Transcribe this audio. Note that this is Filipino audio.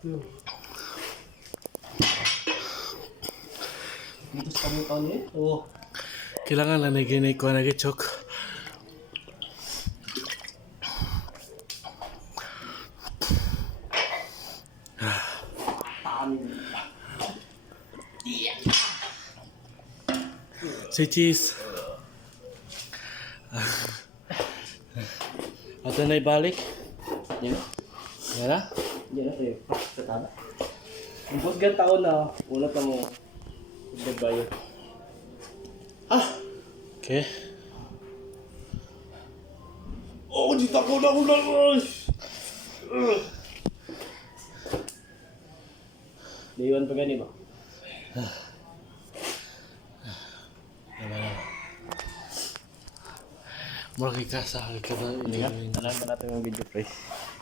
Dito sa kamukha niya eh. Oo. Kailangan na naginay ko na gitsok. Si cheese. Ato na ibalik. Yan na. Yan na. Yan na sa'yo. Sa tala. Ang busgan taon na. Una pa mo. Nagbayo. Okay. Oh, dito ako na ulang. Naiwan pa gani ba? Mura kay kasa. Alam ba natin yung video, pre?